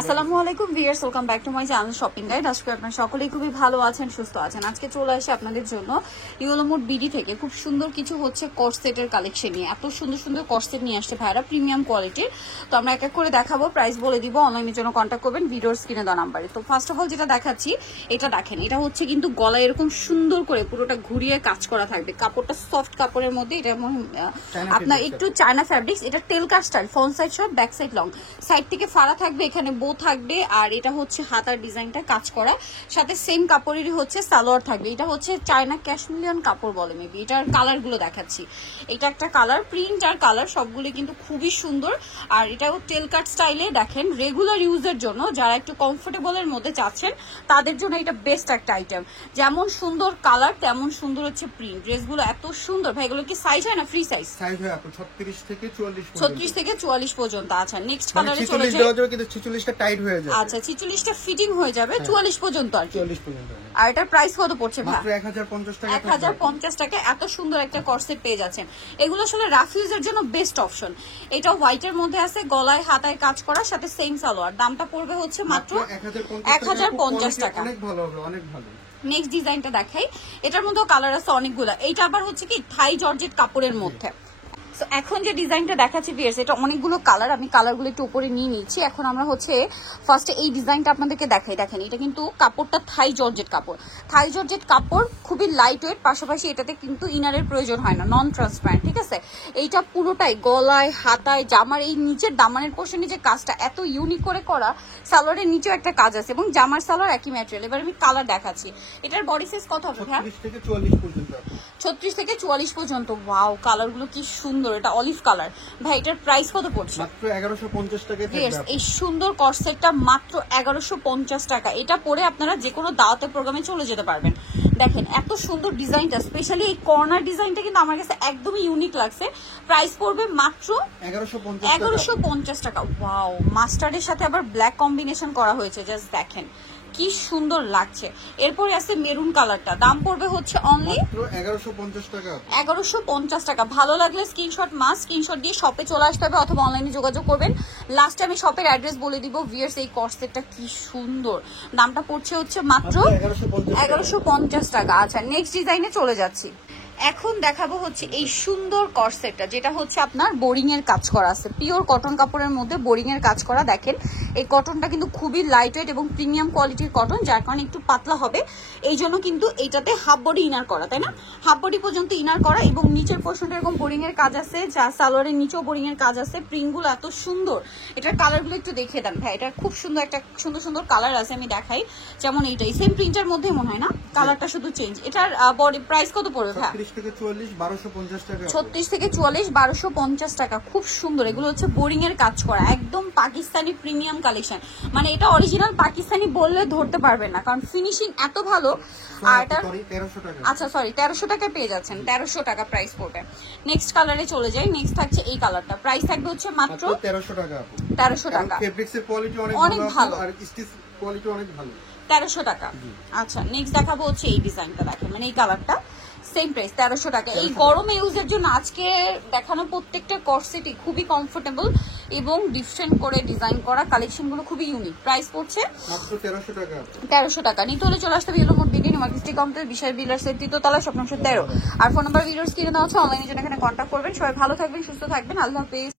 আসসালামু আলাইকুম viewers, welcome back to my channel shopping guide. আজকে আপনারা সকলেই খুবই ভালো আছেন, সুস্থ আছেন। আজকে চলে আসে আপনাদের জন্য ইয়েলো মুড বিডি থেকে খুব সুন্দর কিছু হচ্ছে কর্সেটের কালেকশন নিয়ে। এত সুন্দর সুন্দর কর্সেট নিয়ে আসছে ভাইরা, প্রিমিয়াম কোয়ালিটির। তো আমরা এক এক করে দেখাবো, প্রাইস বলে দিব, অনলাইনের জন্য কন্ট্যাক্ট করবেন ভিডিওর স্ক্রিনে দেওয়া নাম্বারে। তো ফার্স্ট অফ অল যেটা দেখাচ্ছি, এটা দেখেন, এটা হচ্ছে কিন্তু গলায় এরকম সুন্দর করে পুরোটা ঘুরিয়ে কাজ করা থাকবে। কাপড়টা সফট কাপড়ের মধ্যে, এটা আপনার একটু চায়না ফ্যাব্রিক্স। এটা তেল কাট style, front side short, back side long, side থেকে ফাড়া থাকবে, এখানে বো থাকবে। আর এটা হচ্ছে হাতার ডিজাইনটা কাজ করা, সাথে সেম কাপড়েরই হচ্ছে সালোয়ার থাকবে। এটা হচ্ছে চায়না ক্যাশমিলিয়ন কাপড় বলে মেবি। এটার কালার গুলো দেখাচ্ছি, এটা একটা কালার, প্রিন্ট আর কালার সবগুলো কিন্তু খুবই সুন্দর। আর এটাও টেল কাট স্টাইলে। দেখেন, রেগুলার ইউজের জন্য যারা একটু কমফোর্টেবলের মধ্যে চাচ্ছেন তাদের জন্য এটা বেস্ট একটা আইটেম। যেমন সুন্দর কালার তেমন সুন্দর হচ্ছে প্রিন্ট। ড্রেসগুলো এত সুন্দর ভাই। এগুলো কি সাইজ হয় না? ফ্রি সাইজ, সাইজ হয় আপু 36 থেকে 44 পর্যন্ত। আচ্ছা, নেক্সট কালারে চলে যাই। 46টা টাইট হয়ে যাবে। আচ্ছা, 46টা ফিটিং হয়ে যাবে, 44 পর্যন্ত আর কি। 44 পর্যন্ত। আর এটার প্রাইস কত পড়ছে ভাই? মাত্র 1050 টাকা। 1050 টাকা এত সুন্দর একটা কর্সেট পেয়ে যাচ্ছেন। এগুলো আসলে রাফ ইউজের জন্য বেস্ট অপশন। এটা হোয়াইটের মধ্যে আছে, গলায় হাতায় কাজ করার সাথে সেম সালোয়ার। দামটা পড়বে হচ্ছে মাত্র 1050 টাকা। অনেক ভালো হবে, অনেক ভালো। নেক্সট ডিজাইনটা দেখাই, এটার মধ্যেও কালার আছে অনেকগুলো। এইটা আবার হচ্ছে কি থাই জর্জেট কাপড়ের মধ্যে। এখন যে ডিজাইনটা দেখাচ্ছি ভিউয়ার্স, এটা অনেকগুলো কালার, আমি কালারগুলো একটু উপরে নিয়ে নিচ্ছি। এখন আমরা হচ্ছে ফার্স্টে এই ডিজাইনটা আপনাদেরকে দেখাই। দেখেন, এটা কিন্তু কাপড়টা থাই জর্জেট কাপড়। থাই জর্জেট কাপড় খুবই লাইট ওয়েট, পাশাপাশি এটাতে কিন্তু ইনারের প্রয়োজন হয় না, নন ট্রান্সপারেন্ট, ঠিক আছে। এইটা পুরোটাই গলায় হাতায় জামার এই নিচের দামানের পোর্শনে যে কাজটা এত ইউনিক করে করা, সালোয়ারের নিচেও একটা কাজ আছে এবং জামার সালোয়ার একই ম্যাটেরিয়াল। এবার আমি কালার দেখাচ্ছি। এটার বডি সাইজ কত হবে? 36 থেকে 44 পর্যন্ত। 36 থেকে 44 পর্যন্ত। ওয়াও, কালারগুলো কি সুন্দর। এটা অলিভ কালার ভাই। এটার প্রাইস কত পড়ছে? মাত্র 1150 টাকায় থাকবে। এই সুন্দর কর্সেটটা মাত্র 1150 টাকা। এটা পরে আপনারা যে কোনো দাওয়াতের প্রোগ্রামে চলে যেতে পারবেন। দেখেন এত সুন্দর ডিজাইনটা, স্পেশালি এই কর্নার ডিজাইনটা কিন্তু আমার কাছে একদমই ইউনিক লাগছে। প্রাইস পড়বে মাত্র 1150 টাকা। ওয়াও, মাস্টার্ডের সাথে আবার ব্ল্যাক কম্বিনেশন করা হয়েছে, জাস্ট দেখেন কি সুন্দর লাগছে। এরপরে আছে মেরুন কালারটা, দাম পড়বে হচ্ছে অনলি 1150 টাকা। 1150 টাকা। ভালো লাগলে স্ক্রিনশট দিয়ে শপে চলে আসতে হবে অথবা অনলাইনে যোগাযোগ করবেন। লাস্টে আমি শপের অ্যাড্রেস বলে দিব। ভিউয়ার্স, এই কর্সেটটা কি সুন্দর, দামটা পড়ছে হচ্ছে মাত্র 1150 টাকা। আচ্ছা, নেক্সট ডিজাইনে চলে যাচ্ছি। এখন দেখাবো হচ্ছে এই সুন্দর কর্সেটটা, যেটা হচ্ছে আপনার বোরিং এর কাজ করা আছে, পিওর কটন কাপড়ের মধ্যে বোরিং এর কাজ করা। দেখেন এই কটনটা কিন্তু খুবই লাইট ওয়েট এবং প্রিমিয়াম কোয়ালিটির কটন, যার কারণে একটু পাতলা হবে। এই জন্য কিন্তু এইটাতে হাফ বডি ইনার করা, তাই না? হাফ বডি পর্যন্ত ইনার করা এবং নিচের পোর্শনটা এরকম বোরিং এর কাজ আছে, যা সালোয়ারের নিচেও বোরিং এর কাজ আছে। প্রিন্টগুলো এত সুন্দর। এটার কালারগুলো একটু দেখিয়ে দেন ভাই। এটা খুব সুন্দর একটা সুন্দর কালার আছে, আমি দেখাই। যেমন এইটাই সেম প্রিন্টের মধ্যে মনে হয় না, কালারটা শুধু চেঞ্জ। এটার বডি প্রাইস কত পড়বে ভাই? 36 থেকে 44 1250 টাকা। 36 থেকে 44 1250 টাকা। খুব সুন্দর। এগুলো হচ্ছে বোরিং এর কাজ করা, একদম পাকিস্তানি প্রিমিয়াম কালেকশন। মানে এটা অরিজিনাল পাকিস্তানি বললে ধরতে পারবেন না, কারণ ফিনিশিং এত ভালো। আর এটা 1300 টাকা। আচ্ছা সরি, 1300 টাকায় পেয়ে যাচ্ছেন। 1300 টাকা প্রাইস পড়বে। নেক্সট কালারে চলে যাই। নেক্সট থাকছে এই কালারটা, প্রাইস থাকবে হচ্ছে মাত্র 1300 টাকা। 1300 টাকা। ফেব্রিক্সের কোয়ালিটি অনেক ভালো আর স্টিচ কোয়ালিটি অনেক ভালো। 1300 টাকা। আচ্ছা, নেক্সট দেখাবো হচ্ছে এই ডিজাইনটা। দেখেন, মানে এই কালারটা সেম প্রাইস 1300 টাকা। এই গরমে ইউজের জন্য আজকে দেখানো প্রত্যেকটা কর্সেটই খুবই কমফোর্টেবল এবং ডিফারেন্ট করে ডিজাইন করা। কালেকশনগুলো খুবই ইউনিক। প্রাইস পড়ছে মাত্র 1300 টাকা। 1300 টাকা। নিতে হলে চলে আসতে হবে yellow mood BD, market complex, বিশাল বিলাসের 3য় তলা, স্বপ্ন 13। আর ফোন নাম্বার ভিডিওস কিনে দেওয়া হচ্ছে, অনলাইনে জন্য এখানে কন্ট্যাক্ট করবেন। সবাই ভালো থাকবেন, সুস্থ থাকবেন, আল্লাহ হাফেজ।